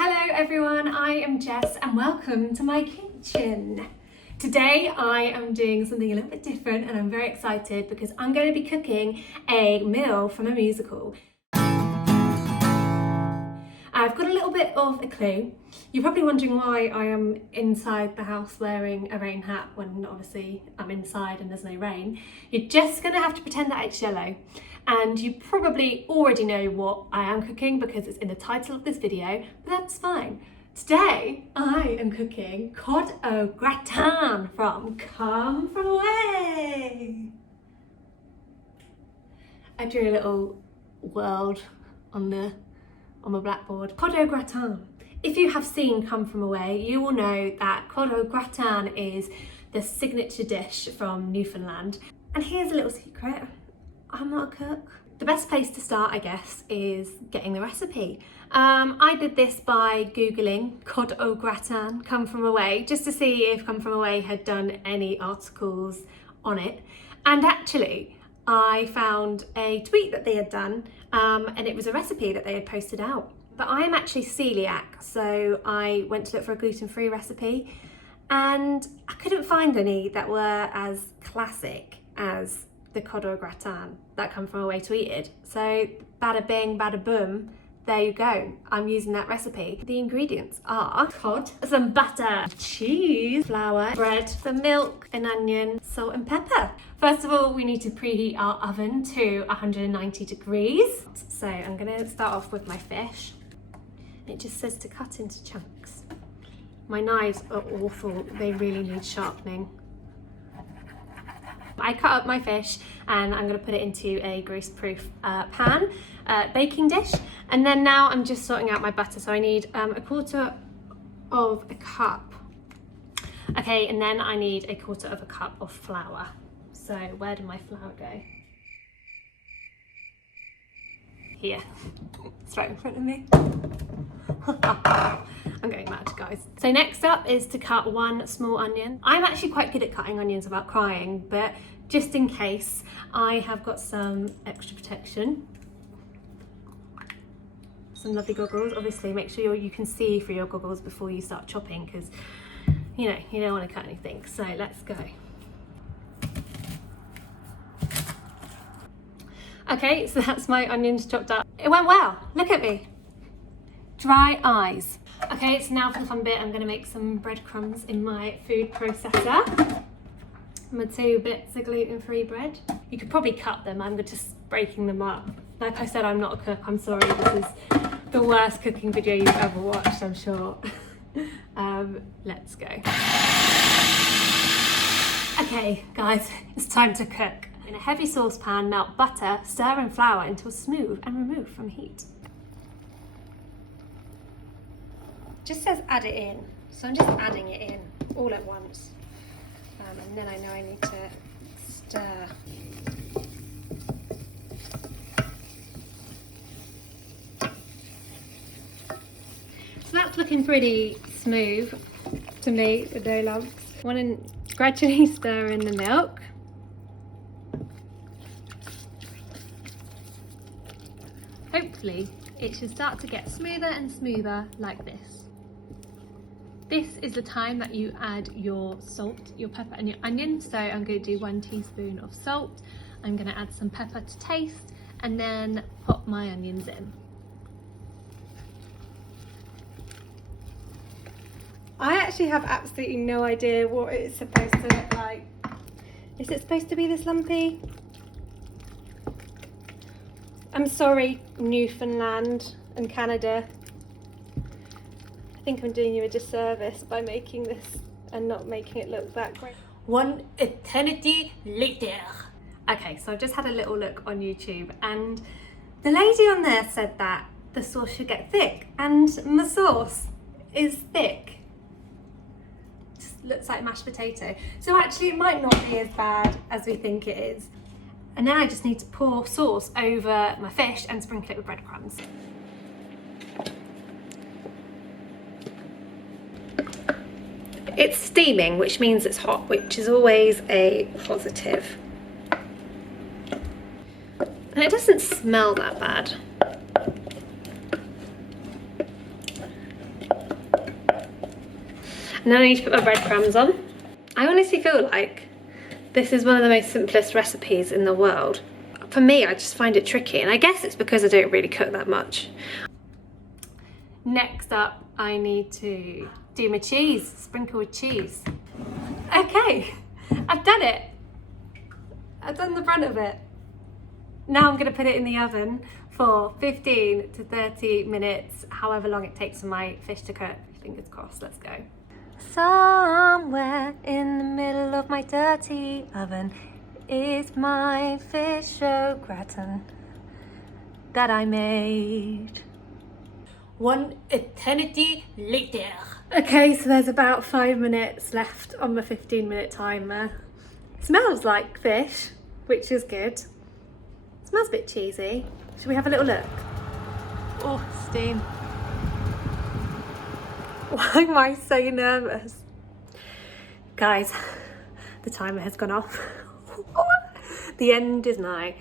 Hello everyone, I am Jess and welcome to my kitchen. Today I am doing something a little bit different and I'm very excited because I'm going to be cooking a meal from a musical. I've got a little bit of a clue. You're probably wondering why I am inside the house wearing a rain hat when obviously I'm inside and there's no rain. You're just going to have to pretend that it's yellow. And you probably already know what I am cooking because it's in the title of this video, but that's fine. Today I am cooking cod au gratin from Come From Away. I drew a little world on my blackboard. Cod au gratin. If you have seen Come From Away, you will know that cod au gratin is the signature dish from Newfoundland. And here's a little secret. I'm not a cook. The best place to start, I guess, is getting the recipe. I did this by Googling cod au gratin, Come From Away, just to see if Come From Away had done any articles on it. And actually, I found a tweet that they had done, and it was a recipe that they had posted out. But I'm actually celiac, so I went to look for a gluten-free recipe, and I couldn't find any that were as classic as the cod au gratin that Come From Away tweeted. So bada bing, bada boom, there you go. I'm using that recipe. The ingredients are cod, some butter, cheese, flour, bread, some milk, an onion, salt and pepper. First of all, we need to preheat our oven to 190 degrees. So I'm gonna start off with my fish. It just says to cut into chunks. My knives are awful. They really need sharpening. I cut up my fish and I'm going to put it into a grease-proof pan, baking dish, and then now I'm just sorting out my butter. So I need a quarter of a cup. Okay, and then I need a quarter of a cup of flour. So where did my flour go? Here. It's right in front of me. I'm going mad, guys. So next up is to cut one small onion. I'm actually quite good at cutting onions without crying, but just in case, I have got some extra protection. Some lovely goggles. Obviously, make sure you can see through your goggles before you start chopping, because you know, you don't want to cut anything. So let's go. Okay, so that's my onions chopped up. It went well, look at me. Dry eyes. Okay, so now for the fun bit, I'm gonna make some breadcrumbs in my food processor. My 2 bits of gluten-free bread. You could probably cut them, I'm just breaking them up. Like I said, I'm not a cook, I'm sorry, this is the worst cooking video you've ever watched, I'm sure. Let's go. Okay, guys, it's time to cook. In a heavy saucepan, melt butter, stir in flour until smooth and remove from heat. Just says add it in, so I'm just adding it in all at once. And then I know I need to stir. So that's looking pretty smooth to me, with no lumps. I want to gradually stir in the milk. Hopefully it should start to get smoother and smoother like this. This is the time that you add your salt, your pepper and your onion. So I'm going to do 1 teaspoon of salt. I'm going to add some pepper to taste and then pop my onions in. I actually have absolutely no idea what it's supposed to look like. Is it supposed to be this lumpy? I'm sorry, Newfoundland and Canada. I think I'm doing you a disservice by making this and not making it look that great. One eternity later. Okay, so I've just had a little look on YouTube and the lady on there said that the sauce should get thick, and my sauce is thick. Just looks like mashed potato. So actually it might not be as bad as we think it is. And then I just need to pour sauce over my fish and sprinkle it with breadcrumbs. It's steaming, which means it's hot, which is always a positive. And it doesn't smell that bad. It And then I need to put my breadcrumbs on. I honestly feel like this is one of the most simplest recipes in the world. For me, I just find it tricky, and I guess it's because I don't really cook that much. Next up, I need to do my cheese, sprinkle with cheese. Okay, I've done it. I've done the brunt of it. Now I'm gonna put it in the oven for 15 to 30 minutes, however long it takes for my fish to cook. Fingers crossed, let's go. Somewhere in the middle of my dirty oven is my fish au gratin that I made. One eternity later. Okay, so there's about 5 minutes left on the 15-minute timer. It smells like fish, which is good. It smells a bit cheesy. Should we have a little look? Oh, steam. Why am I so nervous? Guys, the timer has gone off. The end is nigh.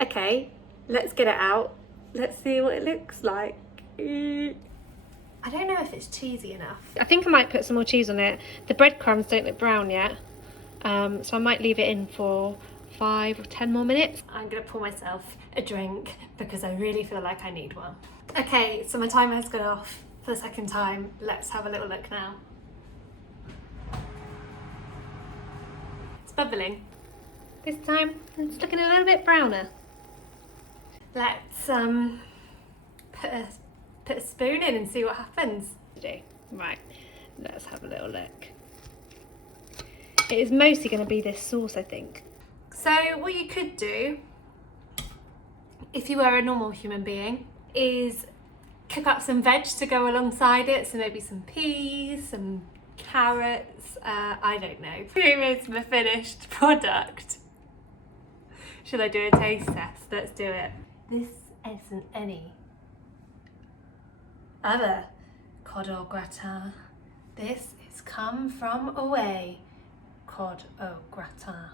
Okay, let's get it out. Let's see what it looks like. I don't know if it's cheesy enough. I think I might put some more cheese on it. The breadcrumbs don't look brown yet, so I might leave it in for 5 or 10 more minutes. I'm gonna pour myself a drink because I really feel like I need one. Okay, so my timer has gone off for the second time. Let's have a little look now. It's bubbling. This time it's looking a little bit browner. Let's put a spoon in and see what happens. Right, let's have a little look. It is mostly going to be this sauce, I think. So what you could do, if you were a normal human being, is cook up some veg to go alongside it. So maybe some peas, some carrots, I don't know. Here is the finished product. Should I do a taste test? Let's do it. This isn't any other cod au gratin. This is come from away cod au gratin.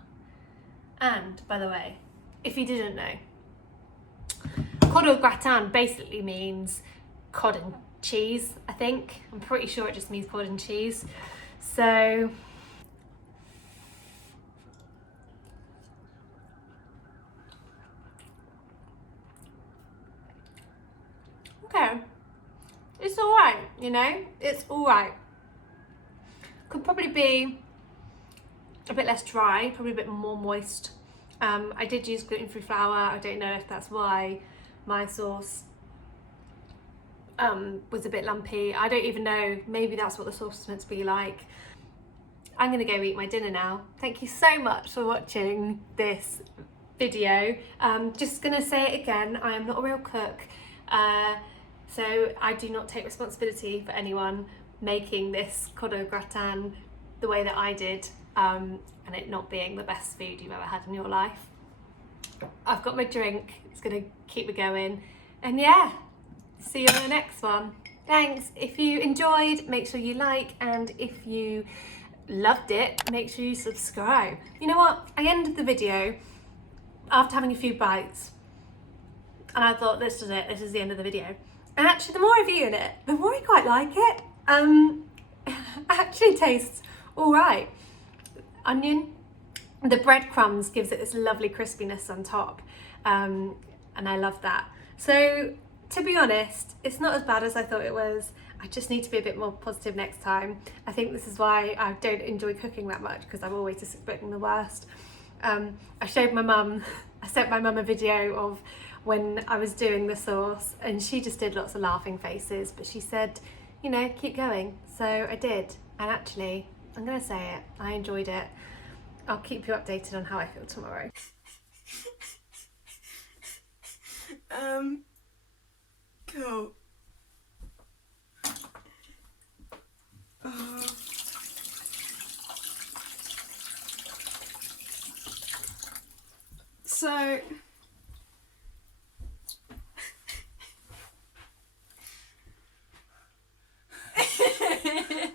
And by the way, if you didn't know, cod au gratin basically means cod and cheese, I think. I'm pretty sure it just means cod and cheese. So okay, it's all right, you know, it's all right. Could probably be a bit less dry, probably a bit more moist. I did use gluten-free flour. I don't know if that's why my sauce was a bit lumpy. I don't even know, maybe that's what the sauce is meant to be like. I'm gonna go eat my dinner now. Thank you so much for watching this video. Just gonna say it again, I am not a real cook. So I do not take responsibility for anyone making this cod au gratin the way that I did, and it not being the best food you've ever had in your life. I've got my drink, it's gonna keep me going, and yeah, see you on the next one. Thanks. If you enjoyed, make sure you like, and if you loved it, make sure you subscribe. You know what, I ended the video after having a few bites, and I thought this is it, this is the end of the video. And actually, the more I've eaten it, the more I quite like it. It actually tastes all right. Onion, the breadcrumbs gives it this lovely crispiness on top, and I love that. So to be honest, it's not as bad as I thought it was. I just need to be a bit more positive next time. I think this is why I don't enjoy cooking that much, because I'm always just expecting the worst. I showed my mum, I sent my mum a video of when I was doing the sauce, and she just did lots of laughing faces, but she said, you know, keep going. So I did, and actually, I'm gonna say it, I enjoyed it. I'll keep you updated on how I feel tomorrow. Cool. So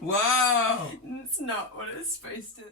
wow, it's not what it's supposed to.